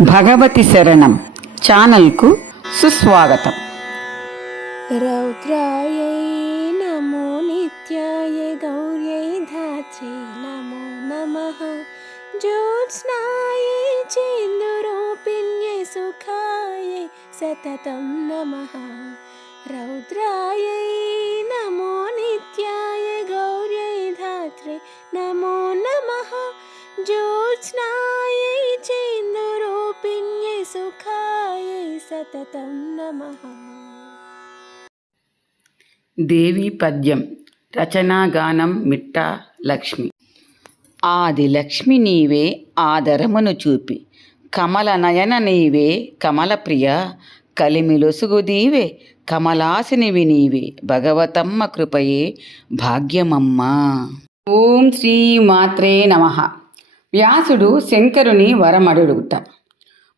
భగవతి శరణం ఛానల్కు సుస్వాగతం. రౌద్రాయై నమో నిత్యాయ గౌర్యై ధాత్రే నమో నమ. జ్యోత్స్నాయ చేందురూపిణ్యై సుఖాయ సతతం నమ. రౌద్రాయై నమో నిత్యాయ గౌర్యై ధాత్రే నమో నమ. జ్యోత్స్నాయ సతతం నమః. దేవి పద్యం రచనా గానం మిట్ట లక్ష్మి. ఆది లక్ష్మి నీవే ఆదరమును చూపి కమల నయన నీవే కమల ప్రియ కలిమిలొసుగు దీవే కమలాసినివి నీవే భగవతమ్మ కృపయే భాగ్యమమ్మా. ఓం శ్రీ మాత్రే నమ. వ్యాసుడు శంకరుని వరమడుగుట.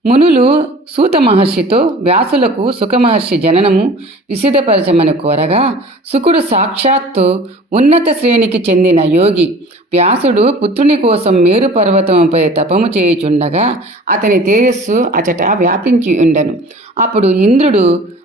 మునులు సూత మహర్షితో వ్యాసులకు సుఖమహర్షి జననము విసిదపరచమని కోరగా సుకుడు సాక్షాత్తు ఉన్నత శ్రేణికి చెందిన యోగి వ్యాసుడు పుత్రుని కోసం మేరు పర్వతముపై తపము చేయుచుండగా అతని తేజస్సు అచట వ్యాపించి ఉండను అప్పుడు ఇంద్రుడు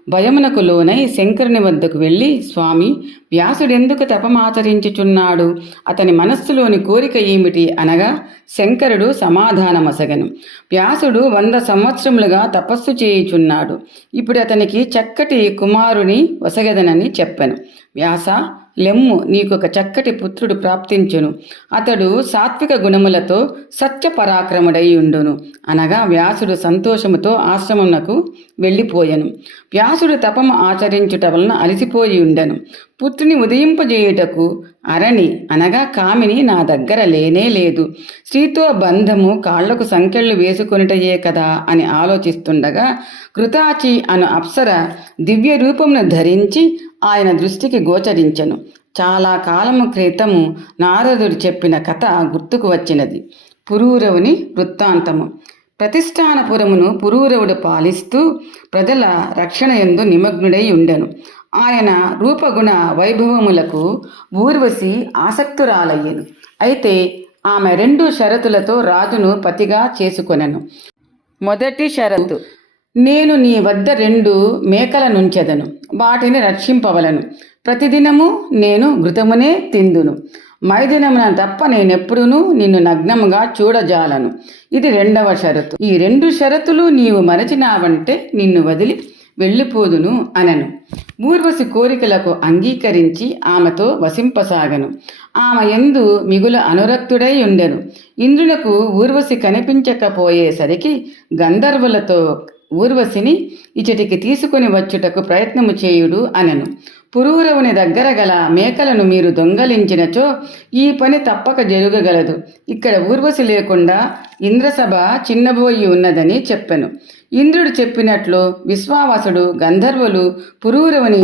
భయమునకు లోనై శంకరుని వద్దకు వెళ్ళి స్వామి వ్యాసుడెందుకు తపమాచరించుచున్నాడు? అతని మనస్సులోని కోరిక ఏమిటి? అనగా శంకరుడు సమాధానమసగను. వ్యాసుడు వంద సంవత్సరములుగా తపస్సు చేయుచున్నాడు. ఇప్పుడు అతనికి చక్కటి కుమారుని వసగదనని చెప్పను. వ్యాస లెమ్ము నీకొక చక్కటి పుత్రుడు ప్రాప్తించును. అతడు సాత్విక గుణములతో సత్యపరాక్రముడై ఉండును. అనగా వ్యాసుడు సంతోషముతో ఆశ్రమమునకు వెళ్ళిపోయెను. వ్యాసుడు తపము ఆచరించుట వలన అలసిపోయి ఉండెను. పుత్రుని ఉదయింపజేయుటకు అరణి అనగా కామిని నా దగ్గర లేనే లేదు. స్త్రీతో బంధము కాళ్ళకు సంకెళ్ళు వేసుకొనిటయే కదా అని ఆలోచిస్తుండగా కృతాచి అను అప్సర దివ్య రూపమును ధరించి ఆయన దృష్టికి గోచరించెను. చాలా కాలము క్రితము నారదుడు చెప్పిన కథ గుర్తుకు వచ్చినది. పురూరవుని వృత్తాంతము. ప్రతిష్టానపురమును పురూరవుడు పాలిస్తూ ప్రజల రక్షణ ఎందు నిమగ్నుడై ఉండెను. ఆయన రూపగుణ వైభవములకు ఊర్వశి ఆసక్తురాలయ్యెను. అయితే ఆమె రెండు షరతులతో రాజును పతిగా చేసుకొనెను. మొదటి షరతు నేను నీ వద్ద రెండు మేకల నుంచెదను వాటిని రక్షింపవలను. ప్రతిదినము నేను ఘృతమునే తిందును. మైదినమున తప్ప నేనెప్పుడునూ నిన్ను నగ్నముగా చూడజాలను. ఇది రెండవ షరతు. ఈ రెండు షరతులు నీవు మరచినావంటే నిన్ను వదిలి వెళ్ళిపోదును అనను. ఊర్వశి కోరికలకు అంగీకరించి ఆమెతో వసింపసాగను. ఆమె ఎందు మిగుల అనురక్తుడై ఉండెను. ఇంద్రునకు ఊర్వశి కనిపించకపోయేసరికి గంధర్వులతో ఊర్వశిని ఇచటికి తీసుకుని వచ్చుటకు ప్రయత్నము చేయుడు అనెను. పురూరవుని దగ్గర గల మేకలను మీరు దొంగలించినచో ఈ పని తప్పక జరుగగలదు. ఇక్కడ ఊర్వశి లేకుండా ఇంద్రసభ చిన్నబోయి ఉన్నదని చెప్పెను. ఇంద్రుడు చెప్పినట్లు విశ్వావాసుడు గంధర్వులు పురూరవుని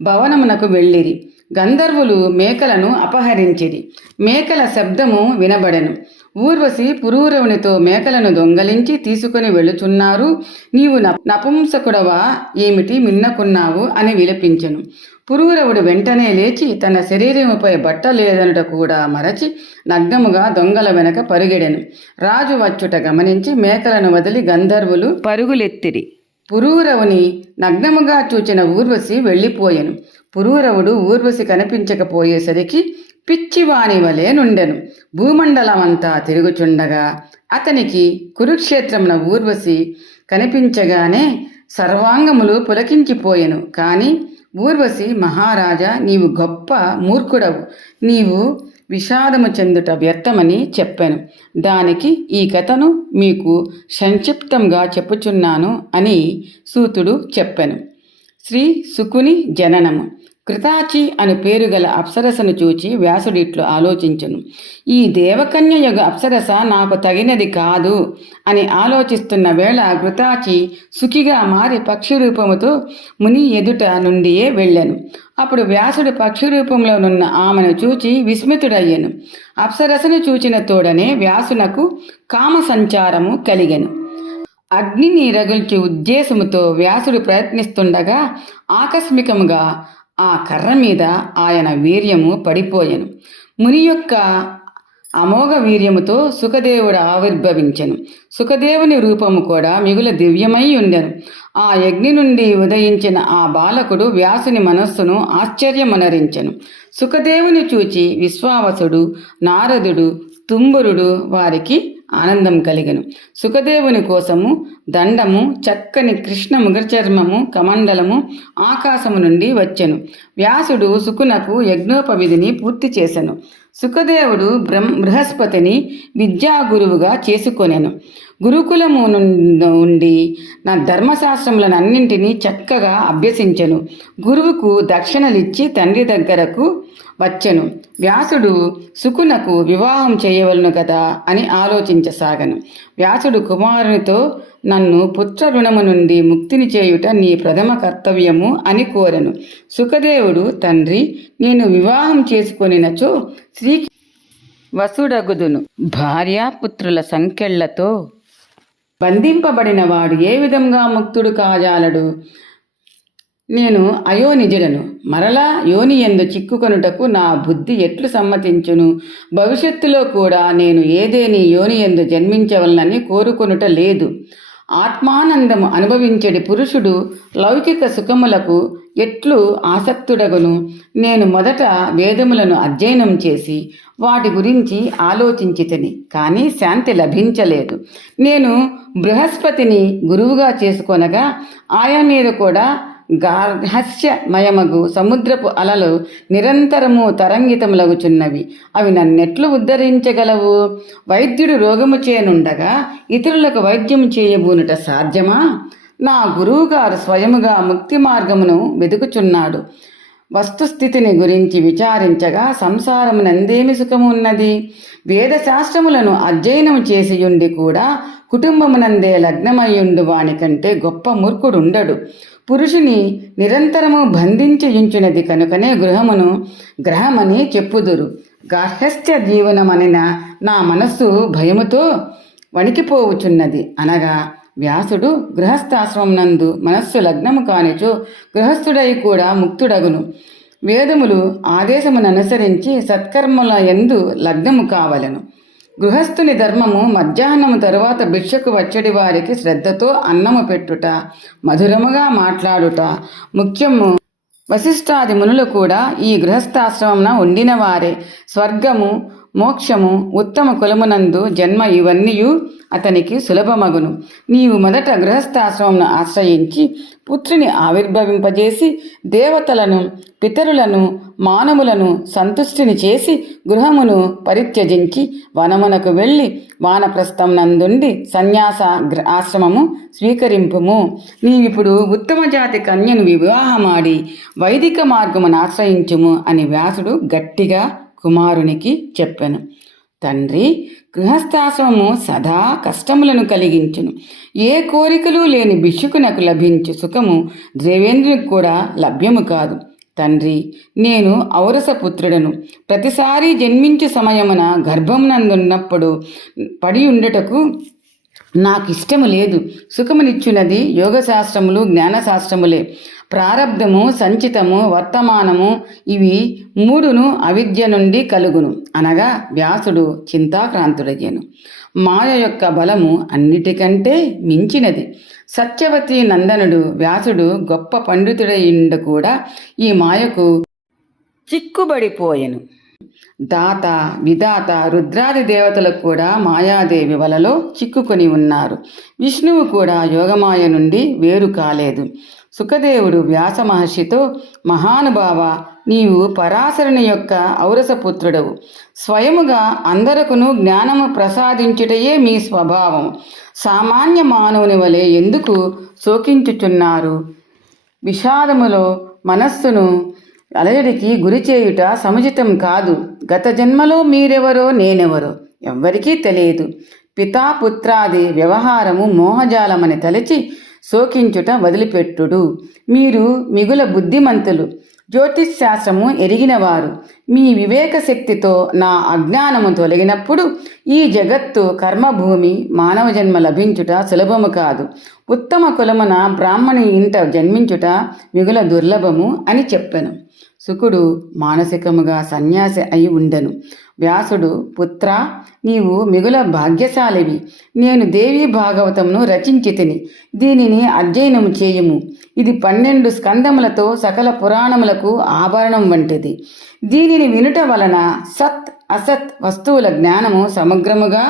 భవనమునకు వెళ్ళిరి. గంధర్వులు మేకలను అపహరించిరి. మేకల శబ్దము వినబడెను. ఊర్వశి పురూరవునితో మేకలను దొంగలించి తీసుకుని వెళ్ళుచున్నారు. నీవు నప- నపుంసకుడవా? ఏమిటి మిన్నకున్నావు? అని విలపించెను. పురూరవుడు వెంటనే లేచి తన శరీరముపై బట్ట లేదనుట కూడా మరచి నగ్నముగా దొంగల వెనక పరుగెడెను. రాజు వచ్చుట గమనించి మేకలను వదిలి గంధర్వులు పరుగులెత్తిరి. పురూరవుని నగ్నముగా చూచిన ఊర్వశి వెళ్ళిపోయెను. పురూరవుడు ఊర్వశి కనిపించకపోయేసరికి పిచ్చివాణి వలె నుండెను. భూమండలమంతా తిరుగుచుండగా అతనికి కురుక్షేత్రమున ఊర్వశి కనిపించగానే సర్వాంగములు పులకించిపోయెను. కాని ఊర్వశి మహారాజా నీవు గొప్ప మూర్ఖుడవు. నీవు విషాదము చెందుట వ్యర్థమని చెప్పాను. దానికి ఈ కథను మీకు సంక్షిప్తంగా చెప్పుచున్నాను అని సూతుడు చెప్పాను. శ్రీ సుకుని జననము. కృతాచి అని పేరు గల అప్సరసను చూచి వ్యాసుడిట్లు ఆలోచించను. ఈ దేవకన్య యొక్క అప్సరస నాకు తగినది కాదు అని ఆలోచిస్తున్న వేళ కృతాచి సుఖిగా మారి పక్షి రూపముతో ముని ఎదుట నుండియే వెళ్ళాను. అప్పుడు వ్యాసుడు పక్షి రూపంలోనున్న ఆమెను చూచి విస్మితుడయ్యను. అప్సరసను చూచిన తోడనే వ్యాసునకు కామ సంచారము కలిగెను. అగ్నిని రగుల్చి ఉద్దేశముతో వ్యాసుడు ప్రయత్నిస్తుండగా ఆకస్మికముగా ఆ కర్ర మీద ఆయన వీర్యము పడిపోయెను. ముని యొక్క అమోఘ వీర్యముతో సుఖదేవుడు ఆవిర్భవించెను. సుఖదేవుని రూపము కూడా మిగుల దివ్యమై ఉండెను. ఆ యజ్ఞి నుండి ఉదయించిన ఆ బాలకుడు వ్యాసుని మనస్సును ఆశ్చర్యమనరించెను. సుఖదేవుని చూచి విశ్వావసుడు నారదుడు తుంబురుడు వారికి ఆనందం కలిగెను. సుఖదేవుని కోసము దండము చక్కని కృష్ణ ముగచర్మము కమండలము ఆకాశము నుండి వచ్చెను. వ్యాసుడు సుకునకు యజ్ఞోపవిధిని పూర్తి చేశాను సుఖదేవుడు బ్రహ్మ బృహస్పతిని విద్యాగురువుగా చేసుకొనెను. గురుకులము నుండి నా ధర్మశాస్త్రములనన్నింటినీ చక్కగా అభ్యసించెను. గురువుకు దక్షిణలిచ్చి తండ్రి దగ్గరకు వచ్చెను. వ్యాసుడు సుకునకు వివాహం చేయవలను కదా అని ఆలోచించసాగను. వ్యాసుడు కుమారునితో నన్ను పుత్ర రుణము నుండి ముక్తిని చేయుట నీ ప్రథమ కర్తవ్యము అని కోరను. సుఖదేవుడు తండ్రి నేను వివాహం చేసుకొనినచో శ్రీ వసుడగుదును. భార్యాపుత్రుల సంఖ్యళ్ళతో బంధింపబడిన వాడు ఏ విధంగా ముక్తుడు కాజాలడు? నేను అయోనిజుడను. మరలా యోని ఎందు చిక్కుకొనుటకు నా బుద్ధి ఎట్లు సమ్మతించును? భవిష్యత్తులో కూడా నేను ఏదేని యోని ఎందు జన్మించవలనని కోరుకొనుట లేదు. ఆత్మానందము అనుభవించడి పురుషుడు లౌకిక సుఖములకు ఎట్లు ఆసక్తుడగును. నేను మొదట వేదములను అధ్యయనం చేసి వాటి గురించి ఆలోచించితిని కానీ శాంతి లభించలేదు. నేను బృహస్పతిని గురువుగా చేసుకొనగా ఆయా మీద కూడా గార్హస్యమయమగు సముద్రపు అలలు నిరంతరము తరంగితములగుచున్నవి. అవి నన్నెట్లు ఉద్ధరించగలవు? వైద్యుడు రోగము చేయనుండగా ఇతరులకు వైద్యం చేయబూనుట సాధ్యమా? నా గురువుగారు స్వయముగా ముక్తి మార్గమును వెతుకుచున్నాడు. వస్తుస్థితిని గురించి విచారించగా సంసారమునందేమి సుఖము ఉన్నది? వేదశాస్త్రములను అధ్యయనం చేసియుండి కూడా కుటుంబమునందే లగ్నమయ్యుండు వాని కంటే గొప్ప మూర్ఖుడుండడు. పురుషుని నిరంతరము బంధించి ఉంచునది కనుకనే గృహమును గ్రహమని చెప్పుదురు. గార్హస్థ్య జీవనమనిన నా మనస్సు భయముతో వణికిపోవుచున్నది అనగా వ్యాసుడు గృహస్థాశ్రమం నందు మనస్సు లగ్నము కానిచో గృహస్థుడై కూడా ముక్తుడగును. వేదములు ఆదేశమును అనుసరించి సత్కర్మల ఎందు లగ్నము కావలను. గృహస్థుని ధర్మము మధ్యాహ్నము తరువాత భిక్షకు వచ్చడి వారికి శ్రద్ధతో అన్నము పెట్టుట మధురముగా మాట్లాడుట ముఖ్యము వశిష్ఠాది మునులు కూడా ఈ గృహస్థాశ్రమమున ఉండిన వారే. స్వర్గము మోక్షము ఉత్తమ కులమునందు జన్మ ఇవన్నీయు అతనికి సులభమగును. నీవు మొదట గృహస్థాశ్రమంను ఆశ్రయించి పుత్రుని ఆవిర్భవింపజేసి దేవతలను పితరులను మానవులను సంతుష్టిని చేసి గృహమును పరిత్యజించి వనమునకు వెళ్ళి వానప్రస్థం నందుండి సన్యాస గ్ర- ఆశ్రమము స్వీకరింపుము. నీవిప్పుడు ఉత్తమ జాతి కన్యను వివాహమాడి వైదిక మార్గమును ఆశ్రయించుము అని వ్యాసుడు గట్టిగా కుమారునికి చెప్పెను. తండ్రి గృహస్థాశ్రమము సదా కష్టములను కలిగించును. ఏ కోరికలు లేని భిక్షుకునకు లభించు సుఖము దేవేంద్రునికి కూడా లభ్యము కాదు. తండ్రి నేను ఔరసపుత్రుడను ప్రతిసారి జన్మించు సమయమున గర్భమునందున్నప్పుడు పడి ఉండటకు నాకు ఇష్టము లేదు. సుఖమునిచ్చున్నది యోగశాస్త్రములు జ్ఞానశాస్త్రములే. ప్రారబ్ధము సంచితము వర్తమానము ఇవి మూడును అవిద్య నుండి కలుగును. అనగా వ్యాసుడు చింతాక్రాంతుడయ్యాను. మాయ యొక్క బలము అన్నిటికంటే మించినది. సత్యవతి నందనుడు వ్యాసుడు గొప్ప పండితుడయిండ కూడా ఈ మాయకు చిక్కుబడిపోయెను. దాత విధాత రుద్రాది దేవతలకు కూడా మాయాదేవి వలలో చిక్కుకొని ఉన్నారు. విష్ణువు కూడా యోగమాయ నుండి వేరు కాలేదు. సుఖదేవుడు వ్యాస మహర్షితో మహానుభావ నీవు పరాశరుని యొక్క ఔరసపుత్రుడవు స్వయముగా అందరకును జ్ఞానము ప్రసాదించుటయే మీ స్వభావం. సామాన్య మానవుని వలె ఎందుకు శోకించుచున్నారు? విషాదములో మనస్సును అలజడికి గురి చేయుట సముచితం కాదు. గత జన్మలో మీరెవరో నేనెవరో? ఎవ్వరికీ తెలియదు. పితాపుత్రాది వ్యవహారము మోహజాలమని తలచి శోకించుట వదిలిపెట్టుడు. మీరు మిగుల బుద్ధిమంతులు. జ్యోతిష్ శాస్త్రము ఎరిగినవారు. మీ వివేక శక్తితో నా అజ్ఞానము తొలగినప్పుడు ఈ జగత్తు కర్మభూమి మానవ జన్మ లభించుట సులభము కాదు. ఉత్తమ కులమున బ్రాహ్మణి ఇంట జన్మించుట మిగుల దుర్లభము అని చెప్పాను. శుకుడు మానసికముగా సన్యాసి అయి ఉండెను. వ్యాసుడు పుత్ర నీవు మిగుల భాగ్యశాలివి. నేను దేవీ భాగవతమును రచించి తిని దీనిని అధ్యయనము చేయము. ఇది పన్నెండు స్కందములతో సకల పురాణములకు ఆభరణం వంటిది. దీనిని వినుట వలన సత్ అసత్ వస్తువుల జ్ఞానము సమగ్రముగా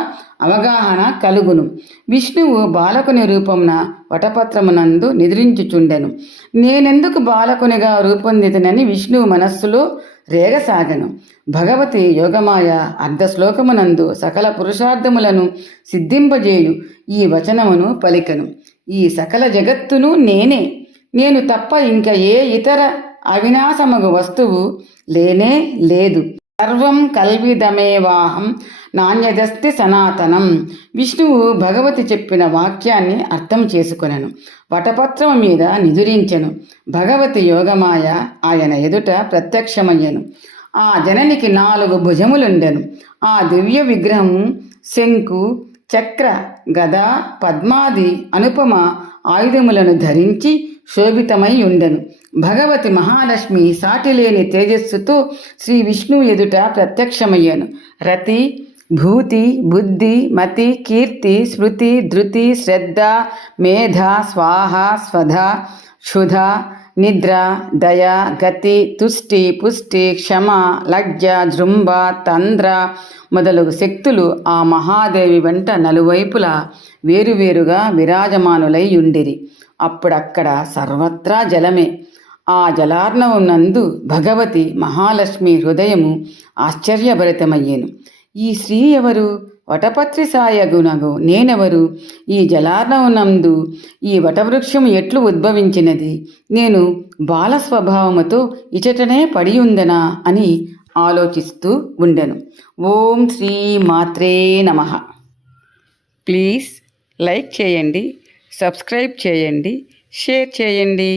అవగాహన కలుగును. విష్ణువు బాలకుని రూపమున వటపత్రమునందు నిద్రించుచుండెను. నేనెందుకు బాలకునిగా రూపొందితనని విష్ణువు మనస్సులో రేగసాగను. భగవతి యోగమాయ అర్ధశ్లోకమునందు సకల పురుషార్థములను సిద్ధింపజేయు ఈ వచనమును పలికను. ఈ సకల జగత్తును నేనే. నేను తప్ప ఇంకా ఏ ఇతర అవినాశమగు వస్తువు లేనే లేదు. సర్వం కల్విదమేవాహం నాణ్యదస్తి సనాతనం. విష్ణువు భగవతి చెప్పిన వాక్యాన్ని అర్థం చేసుకొనెను. వటపత్రం మీద నిదురించెను. భగవతి యోగమాయ ఆయన ఎదుట ప్రత్యక్షమయ్యెను. ఆ జననికి నాలుగు భుజములుండెను. ఆ దివ్య విగ్రహము శంకు చక్ర గద పద్మాది అనుపమ ఆయుధములను ధరించి శోభితమై ఉండెను భగవతి మహాలక్ష్మి సాటిలేని తేజస్సుతో శ్రీ విష్ణువు ఎదుట ప్రత్యక్షమయ్యాను. రతి భూతి బుద్ధి మతి కీర్తి శృతి ధృతి శ్రద్ధ మేధ స్వాహ స్వధ క్షుధ నిద్ర దయ గతి తుష్టి పుష్టి క్షమ లజ్జ జృంభ తంద్ర మొదలగు శక్తులు ఆ మహాదేవి వెంట నలువైపులా వేరువేరుగా విరాజమానులై ఉండిరి. అప్పుడక్కడ సర్వత్రా జలమే. ఆ జలార్ణవం నందు భగవతి మహాలక్ష్మి హృదయము ఆశ్చర్యభరితమయ్యేను. ఈ స్త్రీ ఎవరు? వటపత్రి సాయగునగు నేనెవరు? ఈ జలార్ణవనందు ఈ వటవృక్షం ఎట్లు ఉద్భవించినది? నేను బాల స్వభావముతో ఇచటనే పడి అని ఆలోచిస్తూ ఉండెను. ఓం శ్రీ మాత్రే నమ. ప్లీజ్ లైక్ చేయండి. సబ్స్క్రైబ్ చేయండి షేర్ చేయండి.